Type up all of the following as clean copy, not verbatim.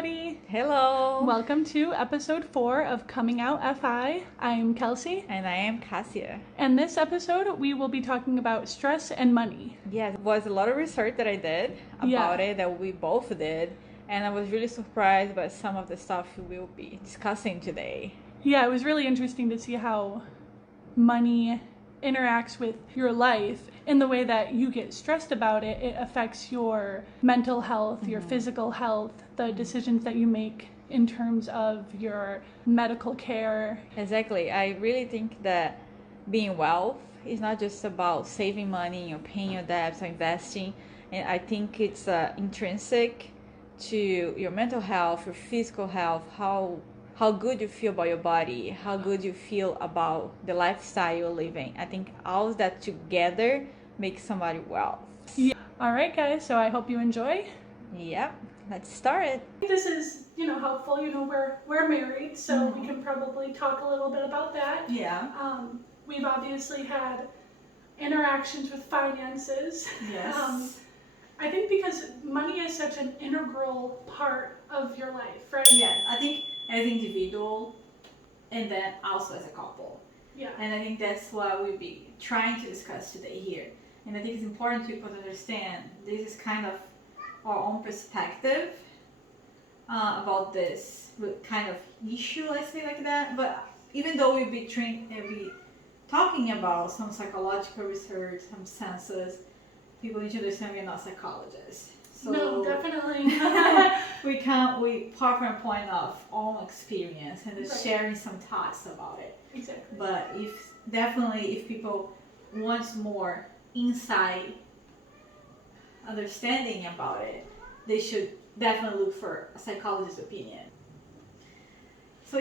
everybody! Hello! Welcome to episode 4 of Coming Out FI. I'm Kelsey. And I am Cassia. And this episode, we will be talking about stress and money. Yes, it was a lot of research that I did about it, that we both did. And I was really surprised by some of the stuff we'll be discussing today. Yeah, it was really interesting to see how money interacts with your life in the way that you get stressed about it. It affects your mental health, your physical health, the decisions that you make in terms of your medical care. Exactly. I really think that being wealth is not just about saving money or paying your debts or investing. And I think it's intrinsic to your mental health, your physical health, how good you feel about your body, how good you feel about the lifestyle you're living. I think all that together makes somebody wealth. Yeah. All right, guys. So I hope you enjoy. Yep. Let's start it. This is, helpful. We're married, so we can probably talk a little bit about that. Yeah. We've obviously had interactions with finances. Yes. I think because money is such an integral part of your life, right? Yeah, I think as individual and then also as a couple. Yeah. And I think that's what we'll be trying to discuss today here. And I think it's important for people to understand this is kind of our own perspective about this kind of issue, let's say like that. But even though we'll be talking about some psychological research, some census, people need to understand we're not psychologists. So no, definitely. we part from a point of own experience and just sharing some thoughts about it. Exactly. But if people want more insight, understanding about it, they should definitely look for a psychologist's opinion. So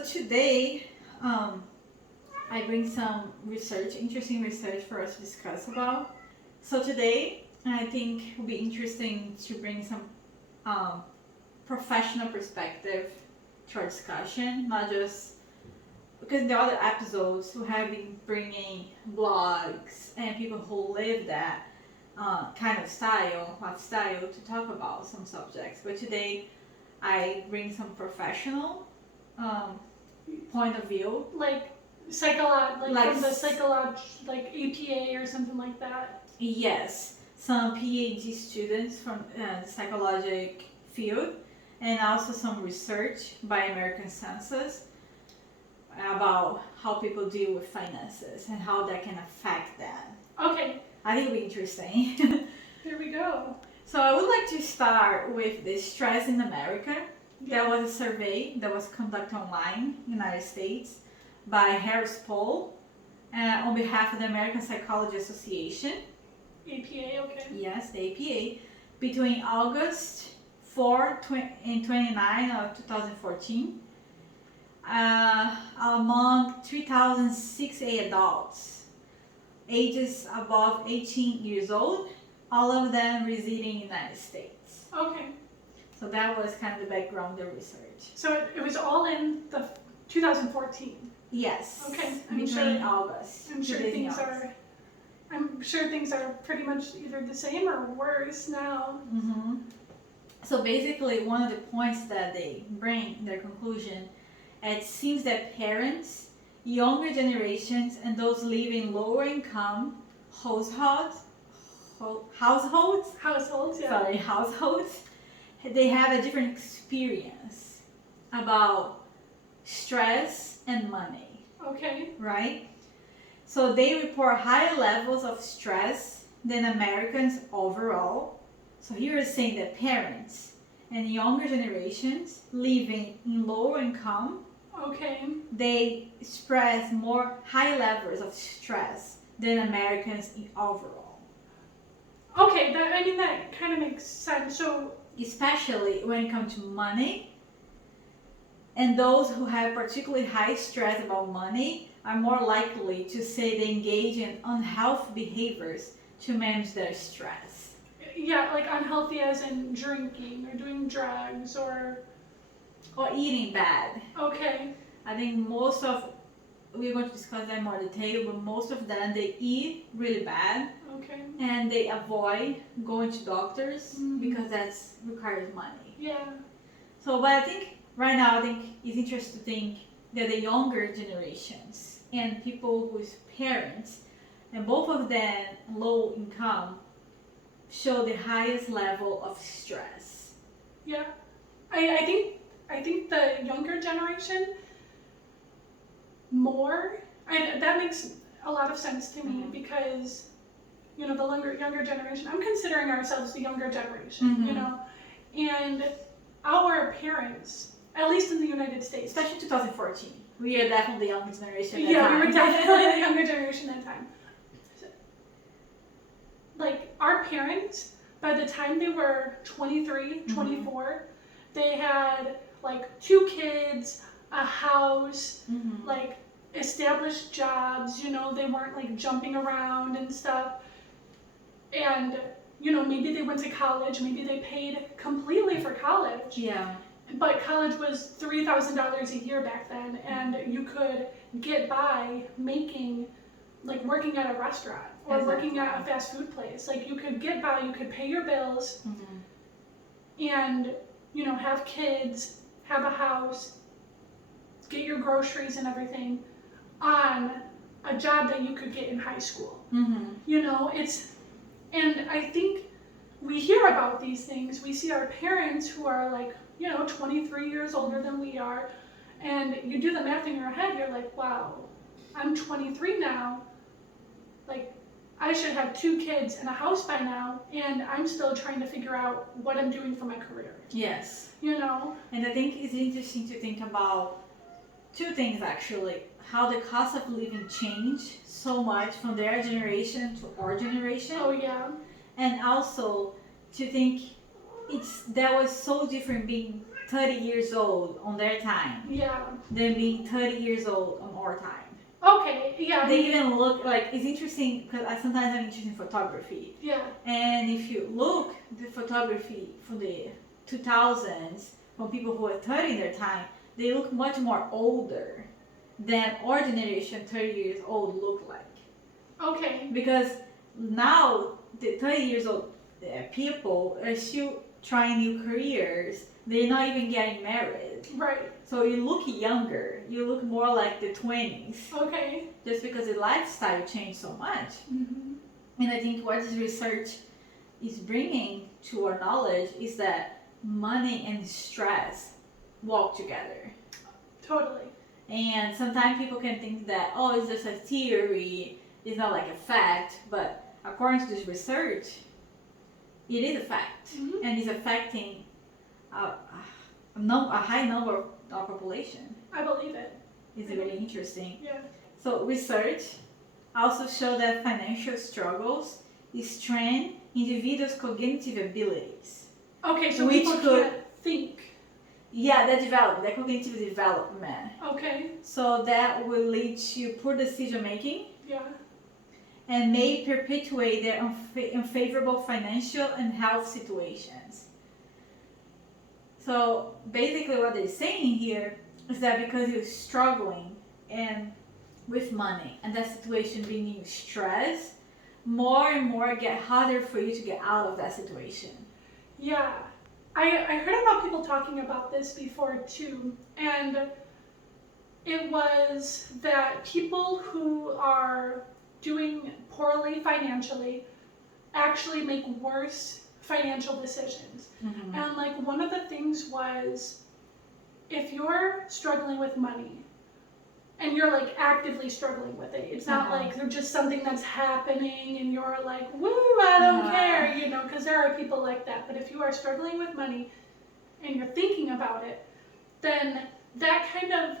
today I bring some interesting research for us to discuss about. So today I think it will be interesting to bring some professional perspective to our discussion, not just because in the other episodes we have been bringing blogs and people who live that kind of lifestyle to talk about some subjects. But today I bring some professional point of view, like from the psychology, like APA or something like that. Yes, some PhD students from the psychological field, and also some research by American Census about how people deal with finances and how that can affect that. Okay. I think it'll be interesting. Here we go. So I would like to start with the stress in America. Yeah. There was a survey that was conducted online in the United States by Harris Poll on behalf of the American Psychology Association. APA, okay. Yes, the APA. Between August 4 and 29 of 2014, among 3,068 adults ages above 18 years old, all of them residing in the United States. Okay. So that was kind of the background of the research. So it was all in the 2014. Yes. Okay. Between August. I'm sure things are pretty much either the same or worse now. Mm-hmm. So basically, one of the points that they bring in their conclusion, it seems that parents, younger generations, and those living in lower income households, they have a different experience about stress and money. Okay. Right? So they report higher levels of stress than Americans overall. So here is saying that parents and younger generations living in lower income, okay, they express more high levels of stress than Americans overall. Okay, that kind of makes sense. So especially when it comes to money, and those who have particularly high stress about money are more likely to say they engage in unhealthy behaviors to manage their stress. Yeah, like unhealthy as in drinking or doing drugs or eating bad. Okay. I think we're going to discuss that more detail, but most of them, they eat really bad. Okay. And they avoid going to doctors because that requires money. Yeah. So, but I think right now, I think it's interesting to think that the younger generations and people whose parents, and both of them low income, show the highest level of stress. Yeah, I think the younger generation more, and that makes a lot of sense to me because you know the younger generation. I'm considering ourselves the younger generation, you know, and our parents, at least in the United States, Especially 2014. We are definitely the younger generation at that yeah, time. we were definitely the younger generation at that time. Like our parents, by the time they were 23, 24, they had like 2 kids, a house, like established jobs, you know, they weren't like jumping around and stuff. And, you know, maybe they went to college, maybe they paid completely for college. Yeah. But college was $3,000 a year back then, and you could get by making, like working at a restaurant or working at a fast food place. Like you could get by, you could pay your bills, and, you know, have kids, have a house, get your groceries and everything on a job that you could get in high school. You know, and I think we hear about these things. We see our parents who are like, you know, 23 years older than we are, and you do the math in your head, you're like, wow, I'm 23 now, like, I should have 2 kids and a house by now, and I'm still trying to figure out what I'm doing for my career. Yes. You know? And I think it's interesting to think about 2 things actually. How the cost of living changed so much from their generation to our generation. Oh yeah. And also to think that was so different being 30 years old on their time Yeah. than being 30 years old on our time. Okay, yeah. They even look like, it's interesting because sometimes I'm interested in photography. Yeah. And if you look the photography from the 2000s, from people who were 30 in their time, they look much more older than our generation 30 years old look like. Okay. Because now the 30 years old people are still trying new careers. They're not even getting married. Right. So you look younger. You look more like the 20s. Okay. Just because the lifestyle changed so much. And I think what this research is bringing to our knowledge is that money and stress walk together. Totally. And sometimes people can think that, oh, it's just a theory, it's not like a fact, but according to this research, it is a fact, and it's affecting a high number of our population. I believe it. It's really interesting. Yeah. So research also show that financial struggles strain individuals' cognitive abilities. Okay, so Which people could- can't think. Yeah, the cognitive development. Okay. So that will lead to poor decision making Yeah. and may perpetuate their unfavorable financial and health situations. So basically what they're saying here is that because you're struggling and with money and that situation bringing you stress, more and more get harder for you to get out of that situation. Yeah. I heard about people talking about this before too, and it was that people who are doing poorly financially actually make worse financial decisions. And like one of the things was, if you're struggling with money and you're like actively struggling with it, it's not like they're just something that's happening and you're like, woo, I don't care, you know, because there are people like that. But if you are struggling with money and you're thinking about it, then that kind of,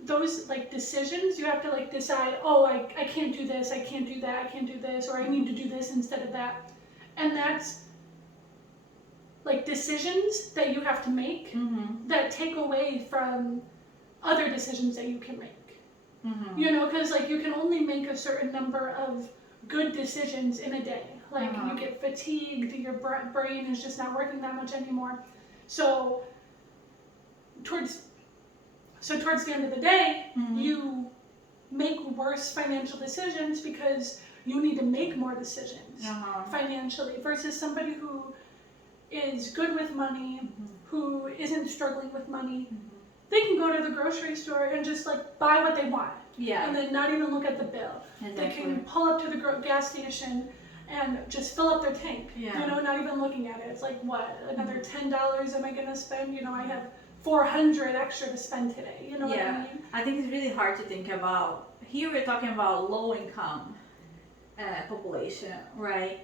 those like decisions, you have to like decide, oh, I can't do this, I can't do that, I can't do this, or I need to do this instead of that. And that's like decisions that you have to make that take away from other decisions that you can make. You know, because like you can only make a certain number of good decisions in a day. Like you get fatigued, your brain is just not working that much anymore. So towards the end of the day, you make worse financial decisions because you need to make more decisions financially versus somebody who is good with money, who isn't struggling with money, they can go to the grocery store and just like buy what they want. Yeah. And then not even look at the bill. Exactly. They can pull up to the gas station and just fill up their tank. Yeah. You know, not even looking at it. It's like, what, another $10 am I going to spend? You know, I have 400 extra to spend today. You know what I mean? I think it's really hard to think about. Here we're talking about low income population, right?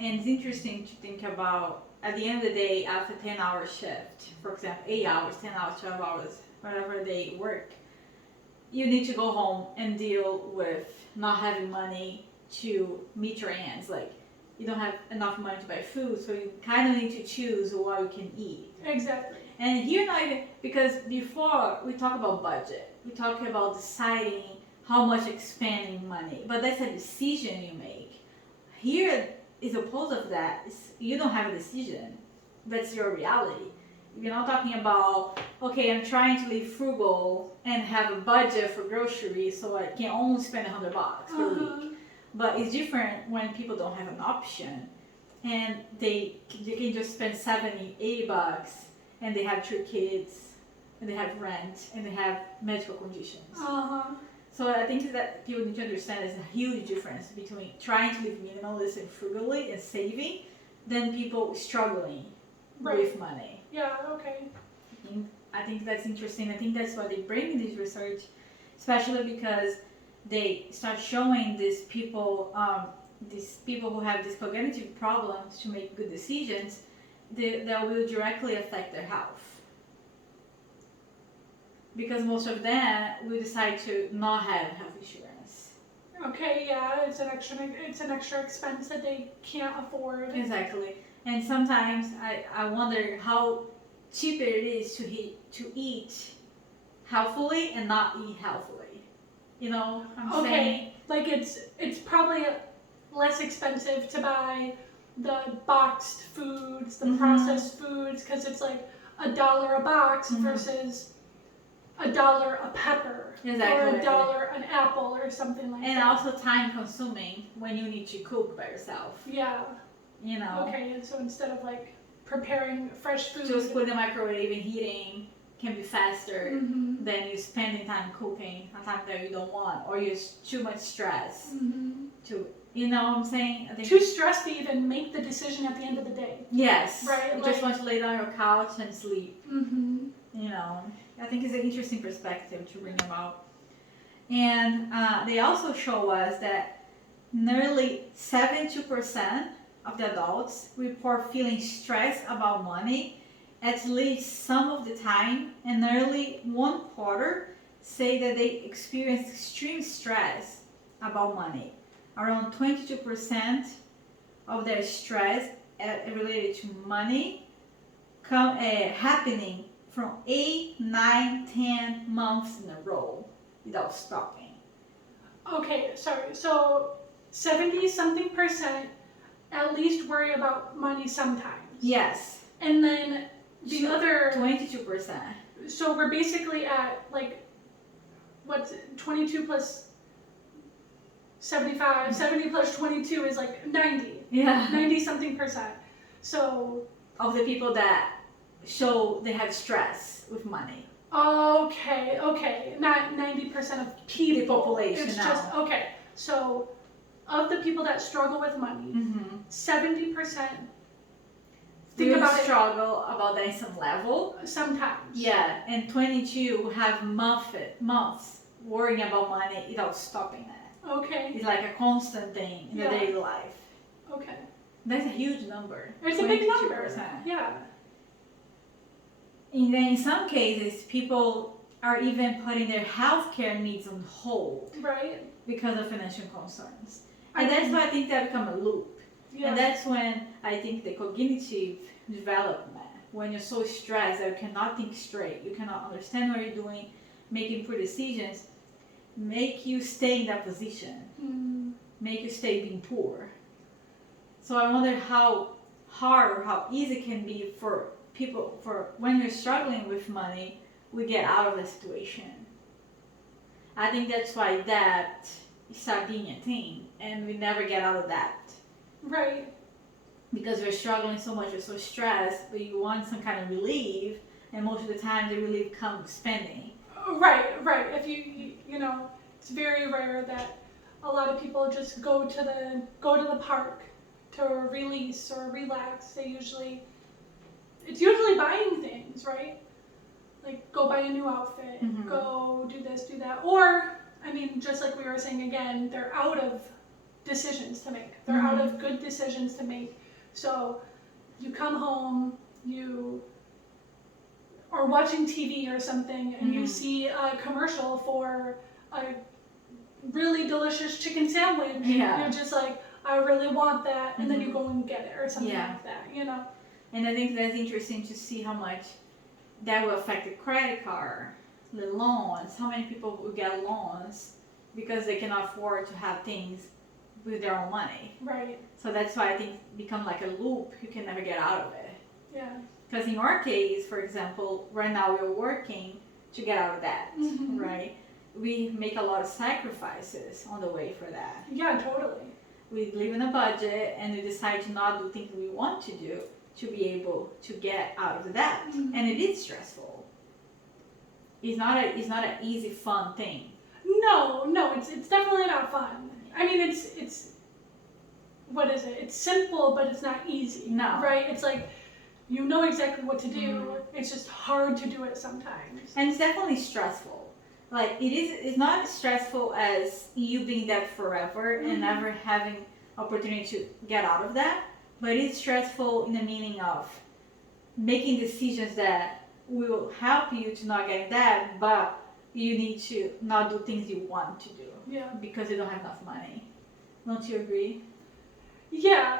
And it's interesting to think about, at the end of the day, after 10-hour shift, for example, 8 hours, 10 hours, 12 hours, whatever they work, you need to go home and deal with not having money to meet your ends. Like, you don't have enough money to buy food, so you kind of need to choose what you can eat. Exactly. And here not even, because before we talk about budget, we talk about deciding how much expending money, but that's a decision you make. Here is opposed of that. You don't have a decision. That's your reality. You're not talking about, okay, I'm trying to live frugal and have a budget for groceries so I can only spend $100 per week. But it's different when people don't have an option and they can just spend $70, $80 and they have 2 kids and they have rent and they have medical conditions. So I think that people need to understand there's a huge difference between trying to live minimalist and frugally and saving than people struggling with money. Yeah, okay. I think that's interesting. I think that's why they bring in this research, especially because they start showing these people who have these cognitive problems to make good decisions that will directly affect their health. Because most of them will decide to not have health insurance. Okay, yeah, it's an extra expense that they can't afford. Exactly. And sometimes I wonder how cheap it is to eat healthfully and not eat healthily. You know, I'm saying? Like it's probably less expensive to buy the boxed foods, the processed foods, because it's like $1 a box versus $1 a pepper, or $1 an apple, or something like that. And also time consuming when you need to cook by yourself. Yeah. You know. Okay, and so instead of like preparing fresh food, just put in the microwave and heating can be faster than you spending time cooking a time that you don't want, or you're too much stress to, you know what I'm saying? I think too stressed to even make the decision at the end of the day. Yes. Right. You just want to lay down on your couch and sleep. Mm-hmm. You know, I think it's an interesting perspective to bring about. And they also show us that nearly 72% of the adults report feeling stressed about money at least some of the time, and nearly 1/4 say that they experience extreme stress about money. Around 22% of their stress related to money happening from 8, 9, 10 months in a row without stopping. Okay, sorry. So 70-something% at least worry about money sometimes. Yes. And then the other 22%. So we're basically at like what's 22 plus 75. 70 plus 22 is like 90. Yeah. 90-something%. So of the people that show they have stress with money. Okay. Not 90% of people. The population it's now. Just okay. So of the people that struggle with money, 70% think about struggle about that in some level. Sometimes. Yeah, and 22 have months worrying about money without stopping that. Okay. It's like a constant thing in the daily life. Okay. That's a huge number. It's a big number. Yeah. And then in some cases, people are even putting their healthcare needs on hold. Right. Because of financial concerns. And that's why I think that become a loop. Yeah. And that's when I think the cognitive development, when you're so stressed that you cannot think straight, you cannot understand what you're doing, making poor decisions, make you stay in that position, make you stay being poor. So I wonder how hard or how easy it can be for people, for when you're struggling with money, we get out of the situation. I think that's why debt start being a thing, and we never get out of that. Right. because you're struggling so much, you're so stressed, but you want some kind of relief, and most of the time the relief comes spending. Right. If you know, it's very rare that a lot of people just go to the park to release or relax. It's usually buying things, right? Like go buy a new outfit, go do this, do that. Or, I mean, just like we were saying again, they're out of decisions to make. They're out of good decisions to make. So you come home, you are watching TV or something, and you see a commercial for a really delicious chicken sandwich. Yeah. You're just like, I really want that, and then you go and get it or something like that, you know? And I think that's interesting to see how much that will affect the credit card, the loans, how many people will get loans because they can afford to have things with their own money. Right. So that's why I think it becomes like a loop. You can never get out of it. Yeah. Because in our case, for example, right now we're working to get out of that, right? We make a lot of sacrifices on the way for that. Yeah, totally. We live in a budget and we decide to not do things we want to do to be able to get out of the debt. And it is stressful. It's not an easy, fun thing. No, it's definitely not fun. I mean, it's what is it? It's simple, but it's not easy. No. Right? It's like, you know exactly what to do. It's just hard to do it sometimes. And it's definitely stressful. Like it's not as stressful as you being there forever and never having opportunity to get out of that. But it's stressful in the meaning of making decisions that will help you to not get that, but you need to not do things you want to do. Yeah. Because you don't have enough money. Don't you agree? Yeah.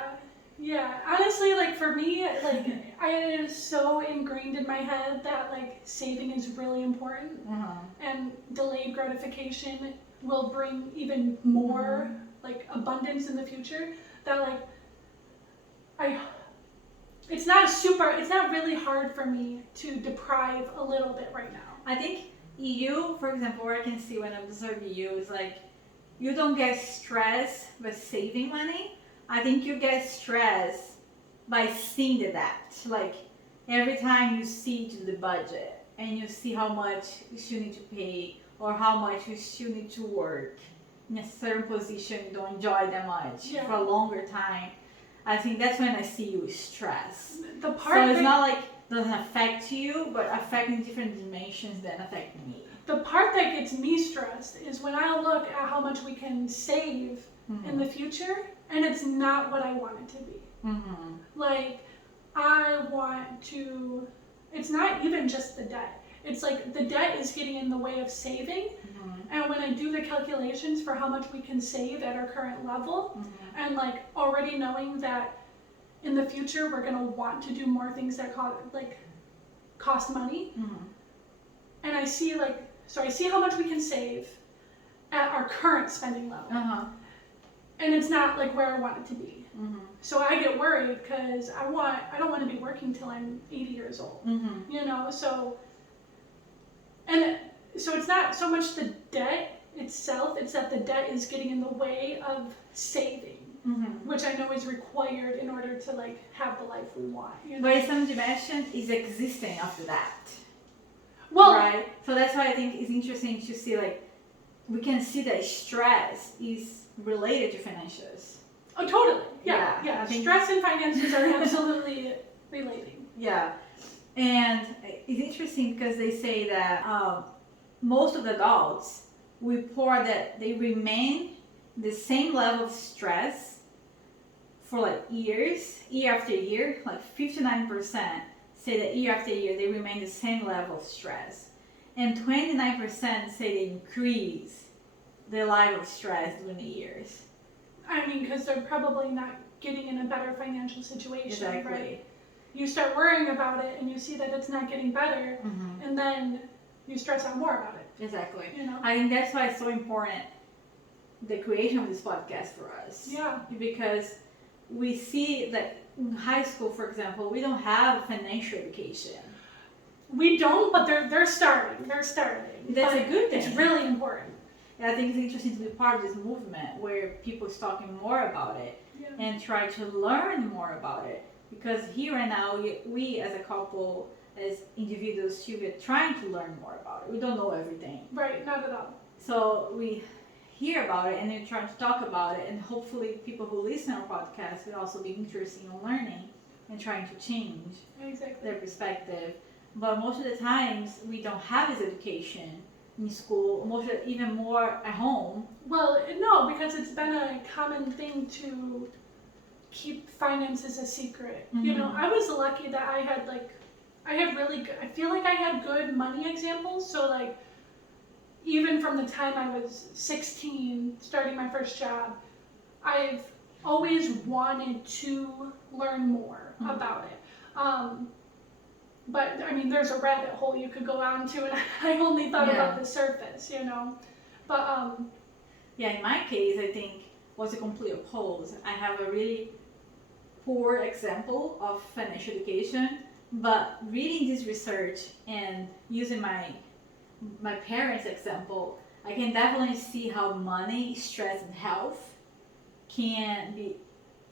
Honestly, like for me, like it is so ingrained in my head that like saving is really important, and delayed gratification will bring even more like abundance in the future. That like it's not really hard for me to deprive a little bit right now. I think you, for example, what I can see when I observe you is like you don't get stressed by saving money. I think you get stressed by seeing the debt. Like every time you see to the budget and you see how much you still need to pay or how much you still need to work in a certain position you don't enjoy that much for a longer time. I think that's when I see you stressed. So it's not like it doesn't affect you, but affecting different dimensions than affect me. The part that gets me stressed is when I look at how much we can save in the future, and it's not what I want it to be. Like, it's not even just the debt. It's like the debt is getting in the way of saving. And when I do the calculations for how much we can save at our current level, and like already knowing that in the future we're gonna want to do more things that cost money, and I see how much we can save at our current spending level, and it's not like where I want it to be. So I get worried because I don't want to be working till I'm 80 years old. You know, so it's not so much the debt itself, it's that the debt is getting in the way of saving, which I know is required in order to like have the life we want. You know? But in some dimension is existing after that. Well, right? So that's why I think it's interesting to see like we can see that stress is related to financials. Oh, totally. Yeah. I think Stress and finances are absolutely relating. Yeah. And it's interesting because they say that most of the adults report that they remain the same level of stress for like year after year. Like 59% say that year after year they remain the same level of stress. And 29% say they increase their level of stress during the years. I mean, because they're probably not getting in a better financial situation, Exactly. right? You start worrying about it and you see that it's not getting better, and then you stress out more about it. Exactly. You know? I think that's why it's so important, the creation of this podcast for us. Yeah. Because we see that in high school, for example, we don't have financial education. We don't, but they're starting. That's a good thing. It's really important. And I think it's interesting to be part of this movement where people is talking more about it. and try to learn more about it. Because here and now, we as a couple, as individuals too, we're trying to learn more about it. We don't know everything. Right, not at all. So we hear about it and we're trying to talk about it, and hopefully people who listen to our podcast will also be interested in learning and trying to change their perspective. But most of the times we don't have this education in school, even more at home. Well, no, because it's been a common thing to keep finances a secret. You know, I was lucky that I had really good, I feel like I had good money examples. So like, even from the time I was 16, starting my first job, I've always wanted to learn more about it. But I mean, there's a rabbit hole you could go on to, and I only thought about the surface, you know. But in my case, I think was a complete opposite. I have a really poor example of financial education, but reading this research and using my parents' example, I can definitely see how money, stress, and health can be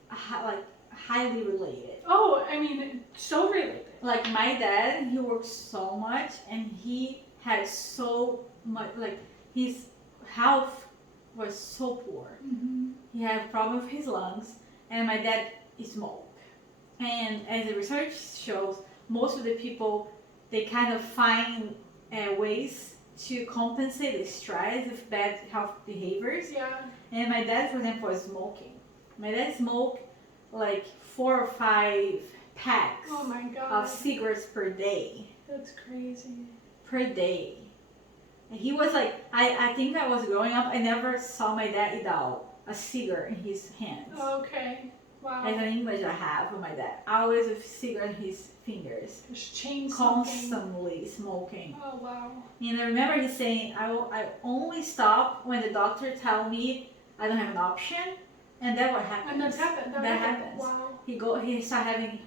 highly related. Oh, I mean, so related. Like my dad, he worked so much, and he had so much, like his health was so poor. He had a problem with his lungs, and my dad smoked. And as the research shows, most of the people, they kind of find ways to compensate the stress with bad health behaviors. Yeah. And my dad, for example, was smoking. My dad smoked like 4 or 5 packs Oh my God. of cigarettes per day. That's crazy. Per day. And he was like, I think I was growing up, I never saw my dad eat out a cigarette in his hands. Okay. Wow. As an image I have of my dad. Always with cigarette in his fingers. Just chain smoking. Constantly smoking. Oh wow. And I remember he saying, I only stop when the doctor tell me I don't have an option. And that what happens. And that's happened. That happens. Wow. He start having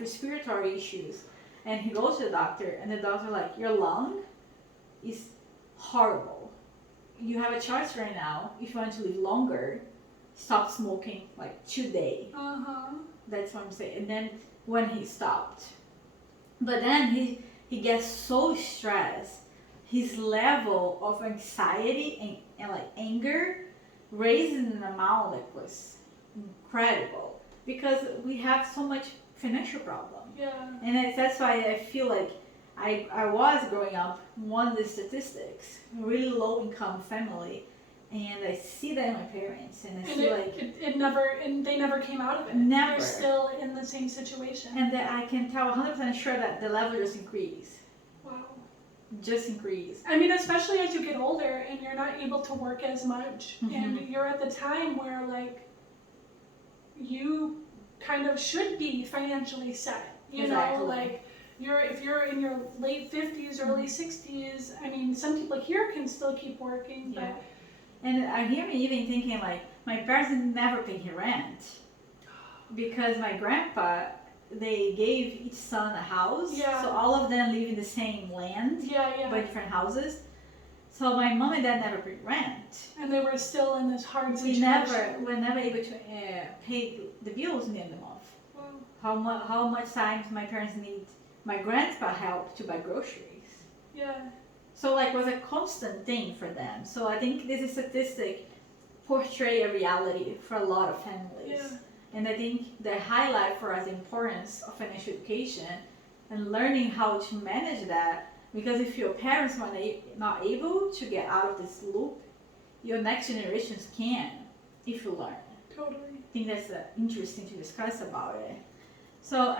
respiratory issues, and he goes to the doctor, and the doctor like, your lung is horrible. You have a choice right now. If you want to live longer, stop smoking like today. That's what I'm saying. And then when he stopped, but then he gets so stressed, his level of anxiety and like anger raised in an amount that was incredible, because we have so much financial problem. Yeah. And that's why I feel like I was growing up one of the statistics, really low income family, and I see that in my parents, and I feel like they never came out of it. Never. They're still in the same situation. and that I can tell 100% sure that the level just increased. Wow. Just increased. I mean, especially as you get older and you're not able to work as much, and you're at the time where like you kind of should be financially set. You know, like if you're in your late 50s, early 60s. I mean, some people here can still keep working, but And I hear me even thinking like, my parents never paid rent because my grandpa, they gave each son a house. Yeah. So all of them live in the same land, but different houses. So my mom and dad never paid rent. And they were still in this hard We situation. were never able to pay the bills in the end of the month. Wow. How much time my parents need my grandpa help to buy groceries. Yeah. So like was a constant thing for them. So I think this statistic portray a reality for a lot of families. Yeah. And I think they highlight for us the importance of financial education and learning how to manage that. Because if your parents are not able to get out of this loop, your next generations can, if you learn. Totally. I think that's interesting to discuss about it. So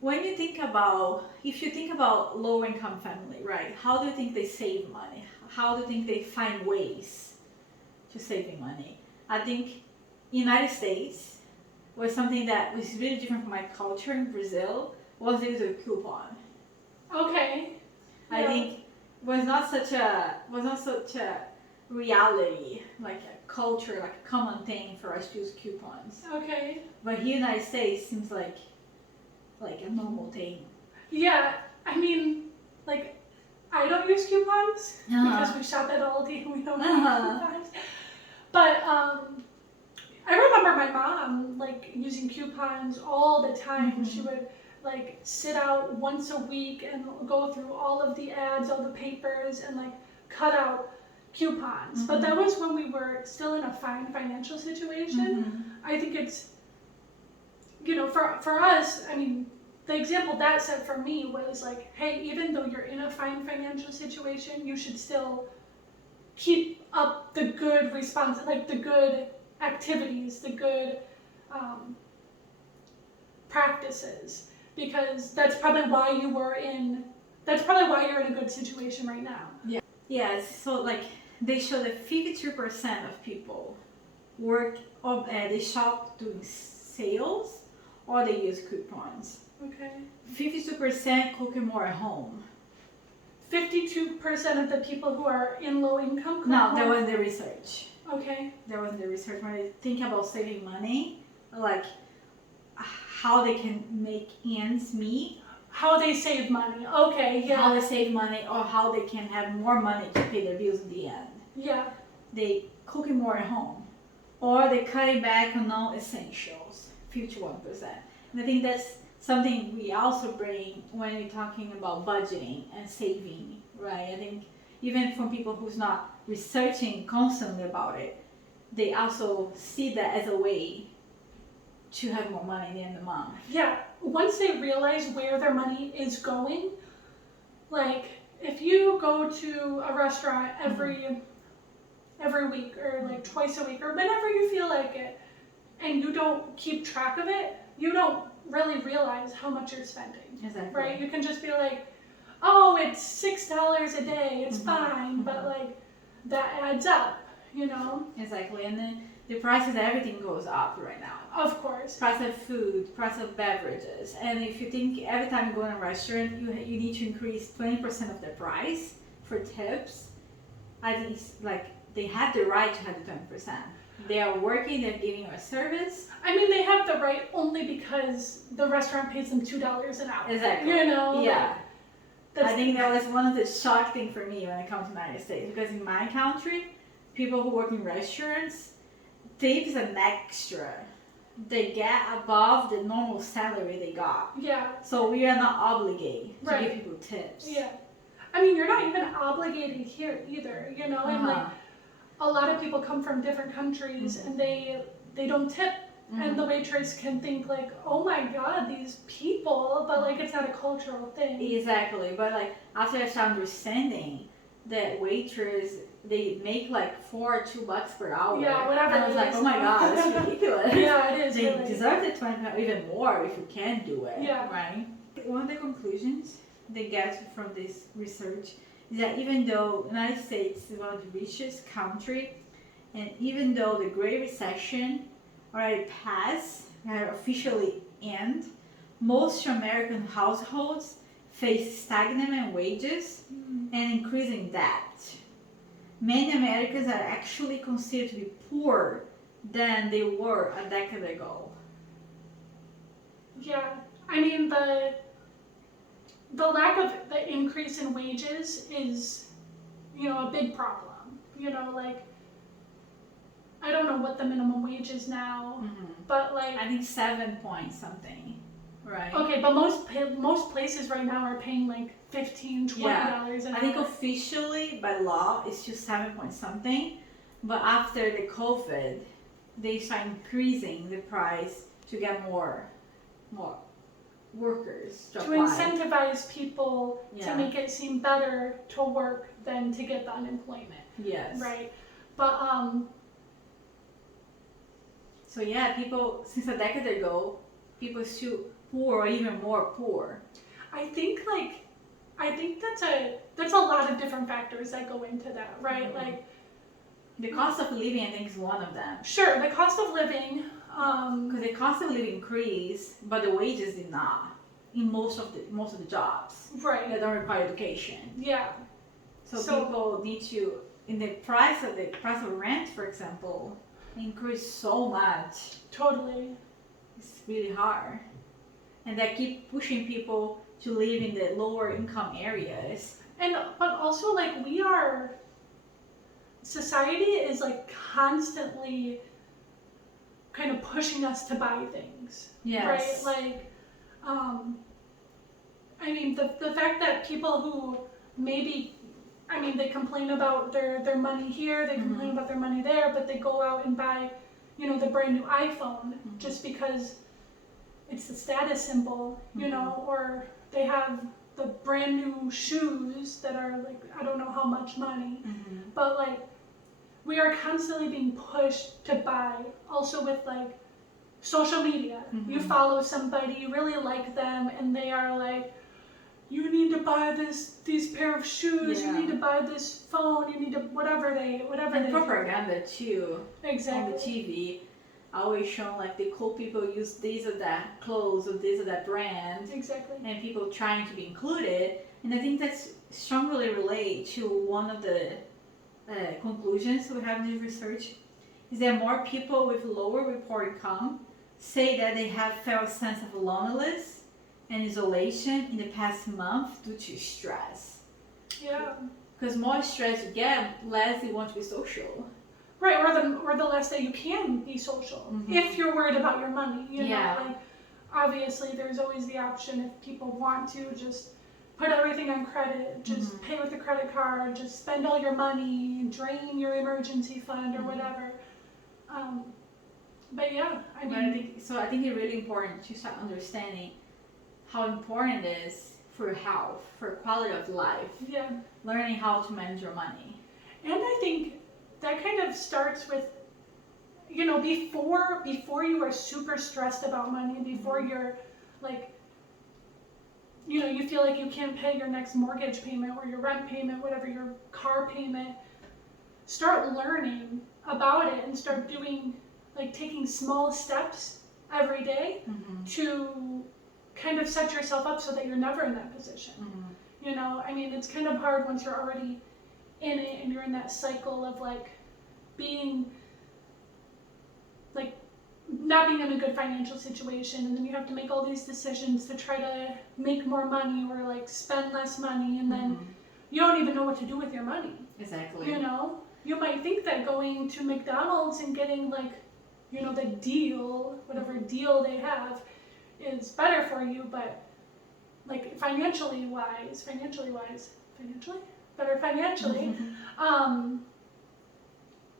when you think about, if you think about low income family, right? How do you think they save money? How do you think they find ways to saving money? I think United States was something that was really different from my culture in Brazil, was the use of a coupon. Okay. I think was not such a reality, like a culture, like a common thing for us to use coupons. Okay. But here in the United States seems like a normal thing. Yeah, I mean, like, I don't use coupons because we shop at Aldi and we don't have coupons. But I remember remember my mom like using coupons all the time. She would like sit out once a week and go through all of the ads, all the papers, and like cut out coupons. But that was when we were still in a fine financial situation. I think it's, you know, for us, I mean, the example that set for me was like, hey, even though you're in a fine financial situation, you should still keep up the good like the good activities, the good practices, because that's probably why you're in a good situation right now. Yes, so like they show that 52% of people work or they shop doing sales or they use coupons. Okay. 52% cooking more at home. 52% of the people who are in low income cook No, more? that was the research. Okay. There was the research when they think about saving money, like how they can make ends meet. How they save money. Okay, yeah. How they save money or how they can have more money to pay their bills at the end. Yeah. They cooking more at home. Or they cutting back on non-essentials, 51%. And I think that's something we also bring when we're talking about budgeting and saving, right? I think even from people who's not researching constantly about it, they also see that as a way to have more money at the end of the month. Yeah. Once they realize where their money is going, like if you go to a restaurant every week or like twice a week or whenever you feel like it, and you don't keep track of it, you don't really realize how much you're spending. Exactly. Right? You can just be like, oh, it's $6 a day, it's fine, but like that adds up, you know? Exactly. And then the prices of everything goes up right now. Of course. Price of food, price of beverages. And if you think every time you go in a restaurant, you need to increase 20% of the price for tips, I think it's like they have the right to have the 20%. They are working, they're giving you a service. I mean, they have the right only because the restaurant pays them $2 an hour. Exactly. You know? Yeah. Like, I think that was one of the shock things for me when it comes to the United States. Because in my country, people who work in restaurants, tips is an extra. They get above the normal salary they got. Yeah. So we are not obligated to Right. give people tips. Yeah. I mean, you're not even obligated here either, you know? And like, a lot of people come from different countries and they don't tip. And the waitress can think like, oh my god, these people, but like it's not a cultural thing. Exactly, but like after I started understanding that waitress, they make like $2 per hour. Yeah, whatever. I was like, oh my god, that's ridiculous. Yeah, it is. They really. deserve the 20, even more if you can do it. Yeah. Right. One of the conclusions they get from this research is that even though the United States is one of the richest countries, and even though the Great Recession already passed, officially end, most American households face stagnant wages and increasing debt. Many Americans are actually considered to be poorer than they were a decade ago. Yeah, I mean the lack of the increase in wages is, you know, a big problem. You know, like I don't know what the minimum wage is now, but like I think 7 point something, right? okay, but most places right now are paying like $15, $20 an hour. I think officially by law it's just 7 point something, but after the COVID, they start increasing the price to get more workers to apply. Incentivize people to make it seem better to work than to get the unemployment. Yes. Right. But so yeah, people since a decade ago, people are still poor or even more poor. I think that's a lot of different factors that go into that, right? Like the cost of living, I think, is one of them. Sure, the cost of living. Because the cost of living increased, but the wages did not in most of the jobs Right. that don't require education. Yeah. So people need to, in the price of rent, for example, increase so much. Totally. It's really hard, and they keep pushing people to live in the lower income areas. But also like society is like constantly kind of pushing us to buy things. Yes. Right? Like, I mean, the fact that people who maybe, I mean, they complain about their money here, they complain about their money there, but they go out and buy, you know, the brand new iPhone just because it's the status symbol, you know, or they have the brand new shoes that are like, I don't know how much money, but like, we are constantly being pushed to buy. Also with like social media, you follow somebody, you really like them, and they are like, you need to buy these pair of shoes, you need to buy this phone, you need to whatever they propaganda too. Exactly. On the TV, always shown like the cool people use these or that clothes or this or that brand. Exactly. And people trying to be included. And I think that's strongly related to one of the conclusions we have in the research, is that more people with lower report income say that they have felt a sense of loneliness and isolation in the past month due to stress. Yeah. Because more stress you get, less you want to be social. Right, or the less that you can be social if you're worried about your money. You know, like obviously there's always the option if people want to just put everything on credit, just pay with a credit card, just spend all your money, drain your emergency fund or whatever. But yeah, I mean, I think it's really important to start understanding how important it is for your health, for quality of life. Yeah. Learning how to manage your money. And I think that kind of starts with, you know, before you are super stressed about money, before you're like, you know, you feel like you can't pay your next mortgage payment or your rent payment, whatever, your car payment, start learning about it and start doing, like taking small steps every day to kind of set yourself up so that you're never in that position. You know, I mean, it's kind of hard once you're already in it and you're in that cycle of like being like not being in a good financial situation, and then you have to make all these decisions to try to make more money or like spend less money, and then you don't even know what to do with your money. Exactly. You know, you might think that going to McDonald's and getting like, you know, the deal, whatever deal they have, is better for you, but like financially wise, better financially,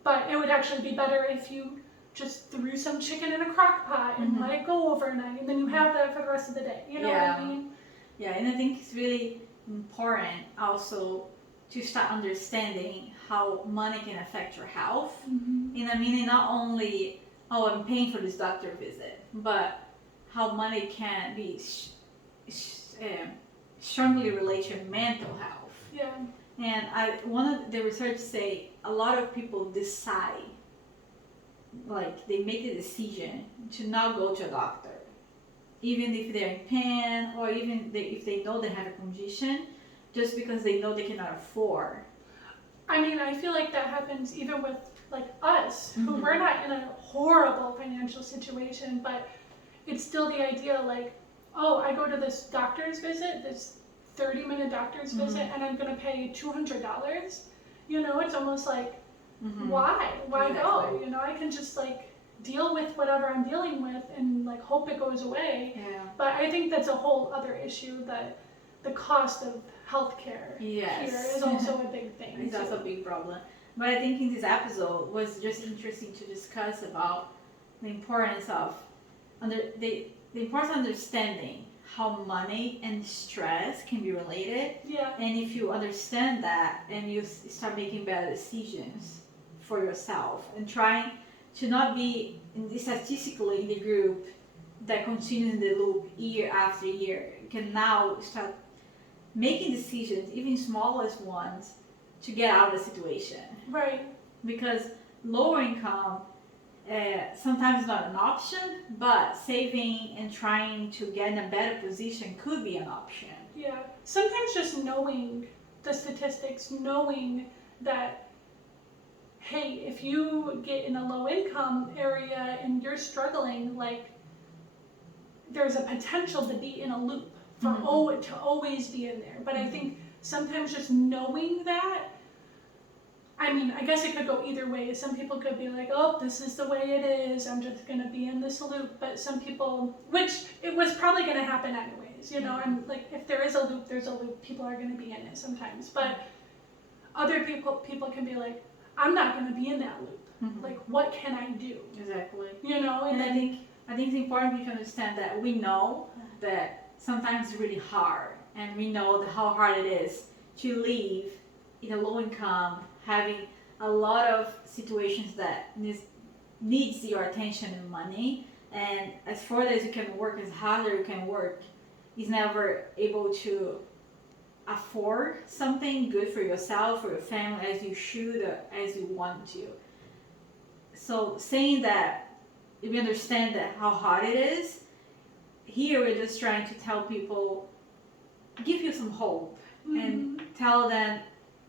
but it would actually be better if you just threw some chicken in a crock pot and let it go overnight, and then you have that for the rest of the day. You know what I mean? Yeah, and I think it's really important also to start understanding how money can affect your health. And I mean, not only, oh, I'm paying for this doctor visit, but how money can be strongly related to mental health. Yeah. And one of the research say a lot of people decide, like they make the decision to not go to a doctor, even if they're in pain or even if they know they have a condition, just because they know they cannot afford. I mean, I feel like that happens even with like us, who we're not in a horrible financial situation, but it's still the idea like, oh, I go to this doctor's visit, this 30-minute doctor's visit, and I'm going to pay $200. You know, it's almost like, why go? You know, I can just like deal with whatever I'm dealing with and like hope it goes away. Yeah. But I think that's a whole other issue, that the cost of healthcare here is also a big thing. It's also a big problem. But I think in this episode was just interesting to discuss about the importance of the importance of understanding how money and stress can be related. Yeah. And if you understand that and you start making better decisions for yourself and trying to not be statistically in the group that continues in the loop year after year, you can now start making decisions, even smallest ones, to get out of the situation. Right. Because lower income sometimes is not an option, but saving and trying to get in a better position could be an option. Yeah. Sometimes just knowing the statistics, knowing that, hey, if you get in a low income area and you're struggling, like there's a potential to be in a loop for to always be in there. But I think sometimes just knowing that, I mean, I guess it could go either way. Some people could be like, oh, this is the way it is. I'm just going to be in this loop. But some people, which it was probably going to happen anyways, you know, and like if there is a loop, there's a loop. People are going to be in it sometimes. But other people can be like, I'm not going to be in that loop. Like, what can I do? Exactly. You know, and I think it's important to understand that we know that sometimes it's really hard, and we know how hard it is to live in a low income, having a lot of situations that needs your attention and money, and as further as you can work, as harder you can work, is never able to afford something good for yourself, for your family, as you should, or as you want to. So saying that, if you understand that how hard it is, here we're just trying to tell people, give you some hope, and tell them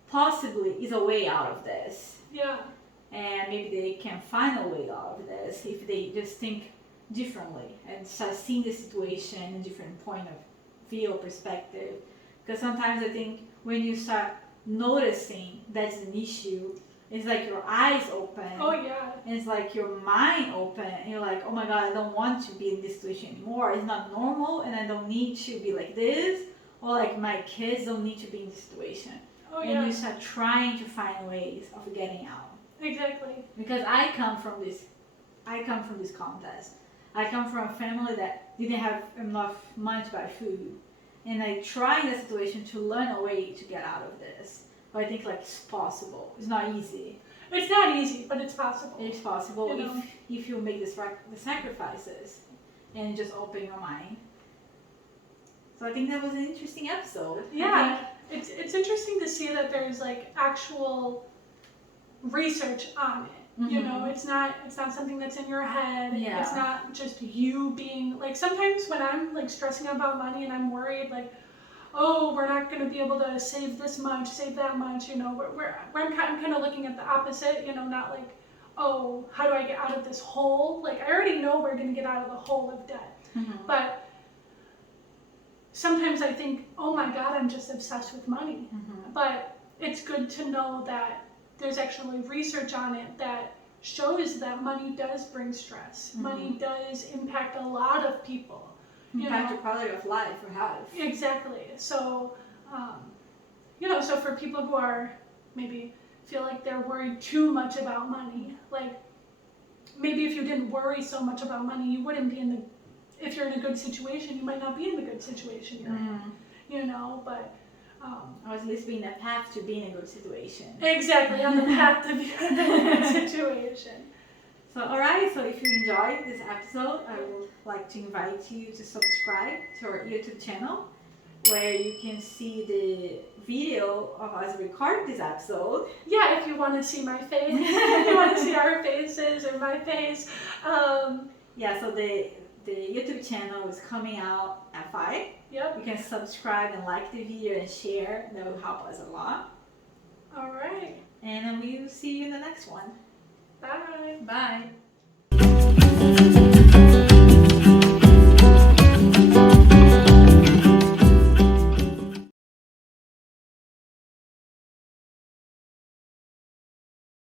possibly is a way out of this. Yeah. And maybe they can find a way out of this if they just think differently and start seeing the situation in a different point of view or perspective. Because sometimes I think when you start noticing that's an issue, it's like your eyes open. Oh, yeah. And it's like your mind open. And you're like, oh my God, I don't want to be in this situation anymore. It's not normal, and I don't need to be like this. Or like my kids don't need to be in this situation. Oh, and yeah. you start trying to find ways of getting out. Exactly. Because I come from this contest. I come from a family that didn't have enough money to buy food. And I try in that situation to learn a way to get out of this. But I think like it's possible. It's not easy. It's not easy, but it's possible. It's possible, You know? if you make the sacrifices and just open your mind. So I think that was an interesting episode. Yeah, it's interesting to see that there's like actual research on it. You know, it's not something that's in your head. Yeah. It's not just you being like, sometimes when I'm like stressing about money and I'm worried like, oh, we're not going to be able to save this much, save that much, you know, where I'm kind of looking at the opposite, you know, not like, oh, how do I get out of this hole? Like, I already know we're going to get out of the hole of debt. But sometimes I think, oh my God, I'm just obsessed with money. But it's good to know that there's actually research on it that shows that money does bring stress. Money does impact a lot of people. Impact your quality of life or health. Exactly. So, you know, so for people who are maybe feel like they're worried too much about money, like maybe if you didn't worry so much about money, you wouldn't be in the, if you're in a good situation, you might not be in the good situation you're in, you know, but. Or at least be in a path to being in a good situation. Exactly, on the path to be in a good situation. So, alright, so if you enjoyed this episode, I would like to invite you to subscribe to our YouTube channel, where you can see the video of us recording this episode. Yeah, if you want to see my face, if you want to see our faces or my face. Yeah, so the YouTube channel is coming out at 5. Yep. You can subscribe and like the video and share. That will help us a lot. All right. And then we'll see you in the next one. Bye. Bye.